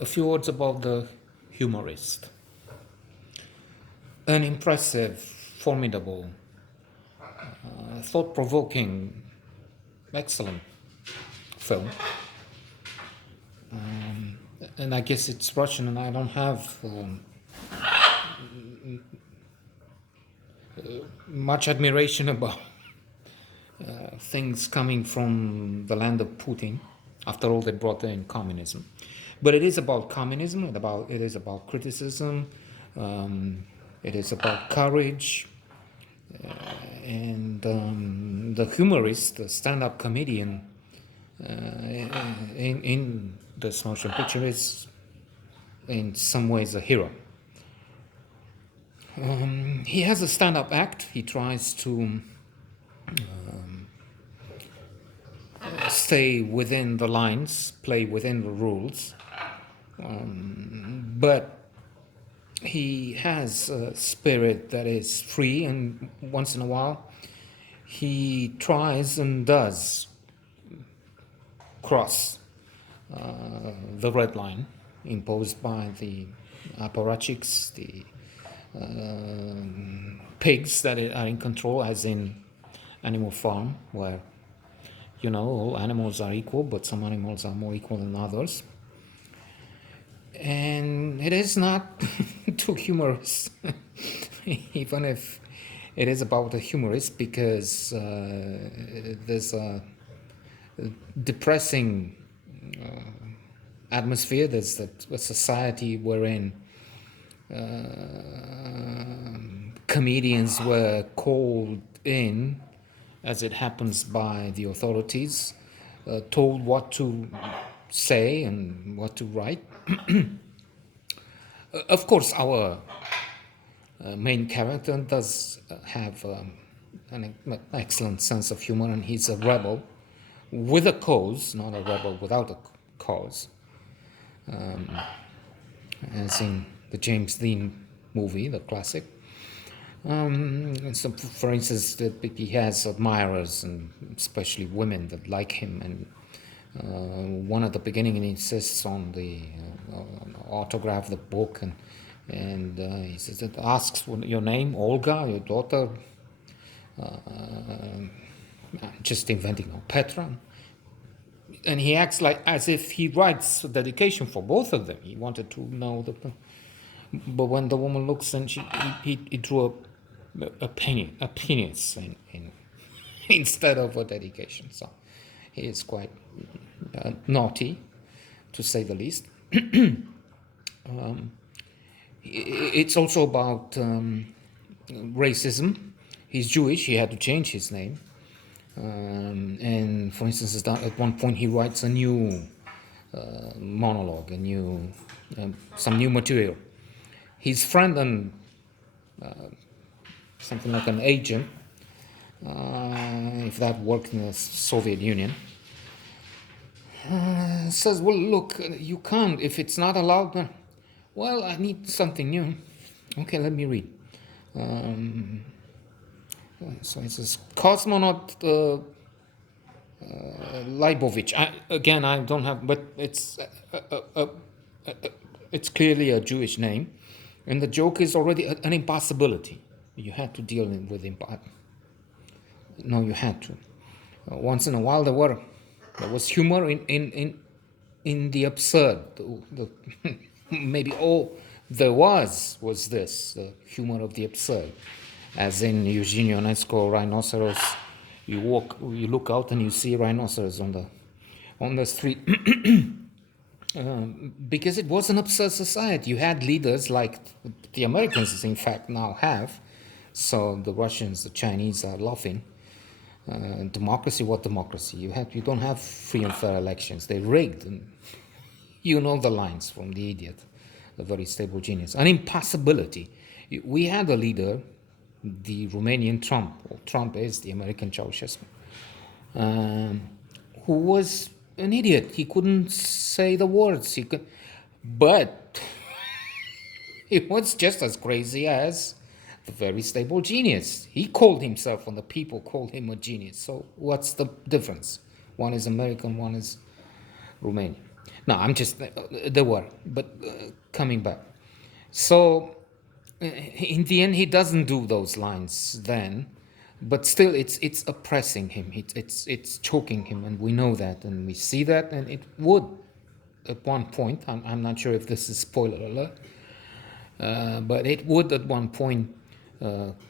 A few words about the Humorist. An impressive, formidable, thought provoking, excellent film. And I guess it's Russian, and I don't have much admiration about things coming from the land of Putin. After all, they brought in communism. But it is about communism, it is about criticism, it is about courage, and the humorist, the stand-up comedian in this motion picture is in some ways a hero. He has a stand-up act. He tries to stay within the lines, play within the rules, but he has a spirit that is free, and once in a while he tries and does cross the red line imposed by the apparatchiks, the pigs that are in control, as in Animal Farm, where all animals are equal, but some animals are more equal than others. And it is not too humorous, even if it is about a humorist, because there's a depressing atmosphere. There's a society wherein comedians were called in, as it happens, by the authorities, told what to say and what to write. Of course, our main character does have an excellent sense of humor, and he's a rebel with a cause, not a rebel without a cause, as in the James Dean movie, the classic. So, for instance, that he has admirers, and especially women that like him. And one at the beginning, he insists on the autograph the book, and he says that asks your name, Olga, your daughter, just inventing, Petra. And he acts like as if he writes a dedication for both of them. He wanted to know but when the woman looks, and he drew a penis in instead of a dedication. So he is quite naughty, to say the least. It's also about racism. He's Jewish. He had to change his name. And for instance, at one point he writes a new monologue, some new material. His friend and something like an agent, if that worked in the Soviet Union, says, well, look, you can't, if it's not allowed, well, I need something new. Okay, let me read. So it says, Cosmonaut Leibovich. I don't have, but it's clearly a Jewish name. And the joke is already an impossibility. You had to deal with impossibility. No, you had to. Once in a while, there was humor in the absurd. Maybe all there was this, the humor of the absurd. As in Eugene Ionesco, Rhinoceros. You look out and you see rhinoceros on the street. Because it was an absurd society. You had leaders like the Americans, in fact, now have. So the Russians, the Chinese are laughing. Democracy, what democracy? You don't have free and fair elections. They rigged. And you know the lines from The Idiot, A Very Stable Genius. An impossibility. We had a leader, the Romanian Trump. Well, Trump is the American Ceausescu, who was an idiot. He couldn't say the words. But he was just as crazy as the Very Stable Genius. He called himself, and the people called him a genius. So what's the difference? One is American, one is Romanian. No, I'm just, there were, but coming back. So in the end, he doesn't do those lines then, but still, it's oppressing him. It's choking him, and we know that, and we see that, and it would at one point. I'm not sure if this is spoiler alert, but it would at one point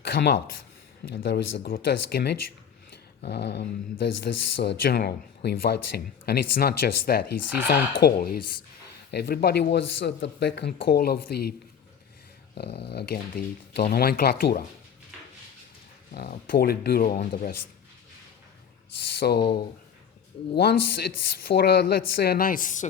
come out. And there is a grotesque image. There's this general who invites him, and it's not just that. He's on call. Everybody was at the beck and call of the again the nomenclatura, Politburo and the rest. So once it's for let's say a nice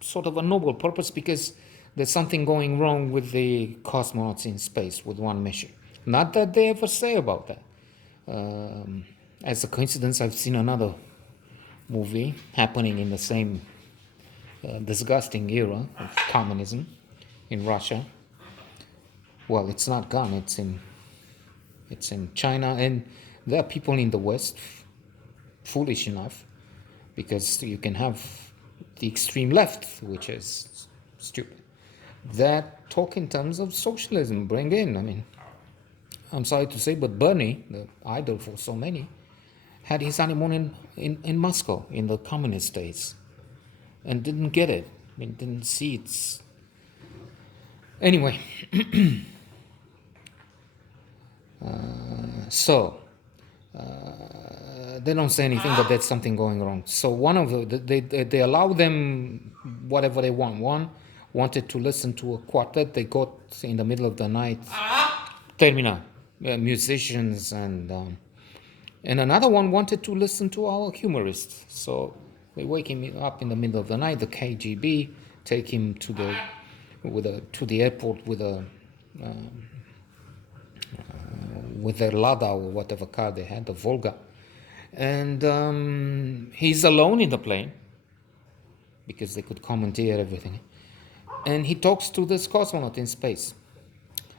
sort of a noble purpose, because there's something going wrong with the cosmonauts in space with one mission. Not that they ever say about that. As a coincidence, I've seen another movie happening in the same disgusting era of communism in Russia. Well, it's not gone. It's in China, and there are people in the West foolish enough, because you can have the extreme left, which is stupid, that talk in terms of socialism. Bring in, I mean, I'm sorry to say, but Bernie, the idol for so many, had his honeymoon in Moscow in the communist days, and didn't get it. I mean, didn't see it. Anyway, so they don't say anything, but there's something going wrong. So one of they allow them whatever they want. One wanted to listen to a quartet. They got in the middle of the night, termina, musicians, and another one wanted to listen to our humorist. So they wake him up in the middle of the night. The KGB take him to the airport with their Lada or whatever car they had, the Volga. And he's alone in the plane, because they could commandeer everything. And he talks to this cosmonaut in space.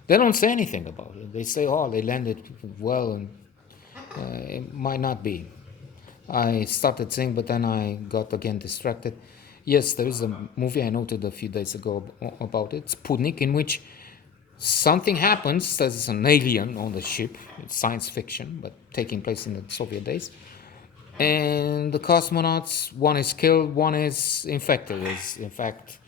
They don't say anything about it. They say, oh, they landed well, and it might not be. I started saying, but then I got again distracted. Yes, there is a movie I noted a few days ago about it, Sputnik, in which something happens. There's an alien on the ship. It's science fiction, but taking place in the Soviet days. And the cosmonauts, one is killed, one is infected, is in fact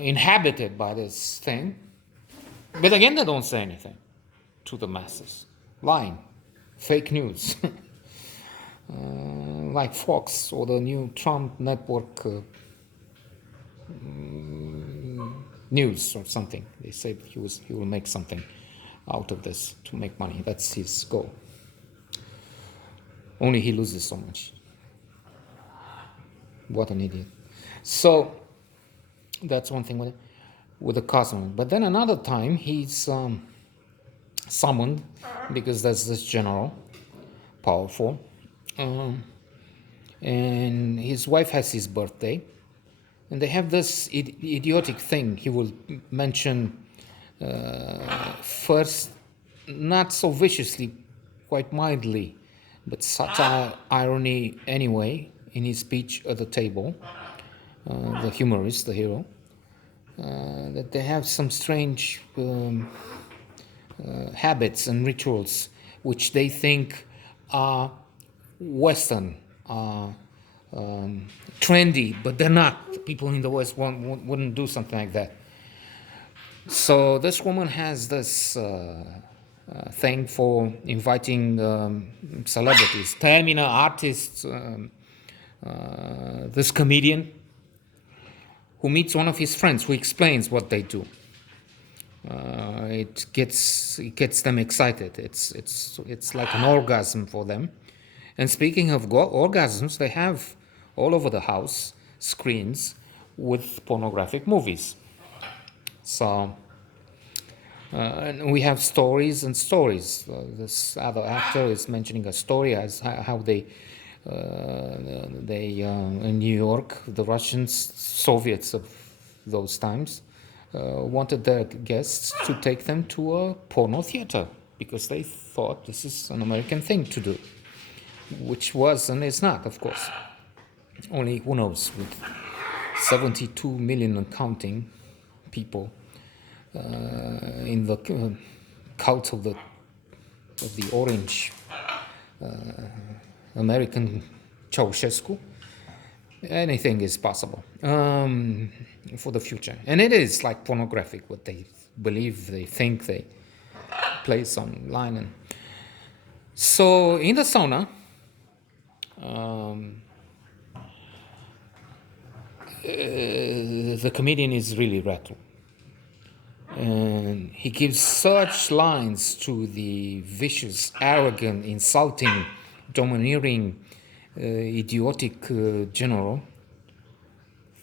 inhabited by this thing. But again, they don't say anything to the masses. Lying, fake news. Like Fox or the new Trump network news or something. They say he will make something out of this to make money. That's his goal. Only he loses so much. What an idiot. So that's one thing with the cosmonaut. But then another time he's summoned, because there's this general, powerful, and his wife has his birthday, and they have this idiotic thing. He will mention first, not so viciously, quite mildly, but satire, irony anyway, in his speech at the table, the humorist, the hero, that they have some strange habits and rituals which they think are Western, trendy, but they're not. People in the West wouldn't do something like that. So this woman has this thing for inviting celebrities, termina, artists, this comedian who meets one of his friends, who explains what they do. It gets them excited. It's like an orgasm for them. And speaking of orgasms, they have all over the house screens with pornographic movies. So and we have stories and stories. This other actor is mentioning a story as how they in New York, the Russians, Soviets of those times, wanted their guests to take them to a porno theater because they thought this is an American thing to do, which was and is not, of course. only, who knows, with 72 million and counting people in the cult of the orange American Ceausescu, anything is possible for the future. And it is like pornographic, what they believe, they think, they place online. And so in the sauna, the comedian is really rattled. And he gives such lines to the vicious, arrogant, insulting, domineering, idiotic general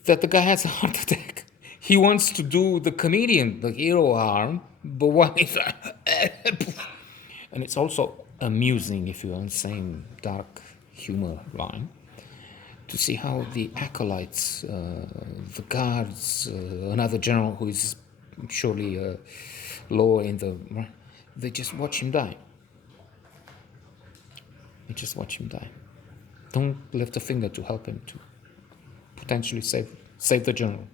that the guy has a heart attack. He wants to do the comedian, the hero arm, but what is and it's also amusing, if you're on the same dark humor line, to see how the acolytes, the guards, another general who is surely lower in the, they just watch him die. They just watch him die. Don't lift a finger to help him to potentially save the general.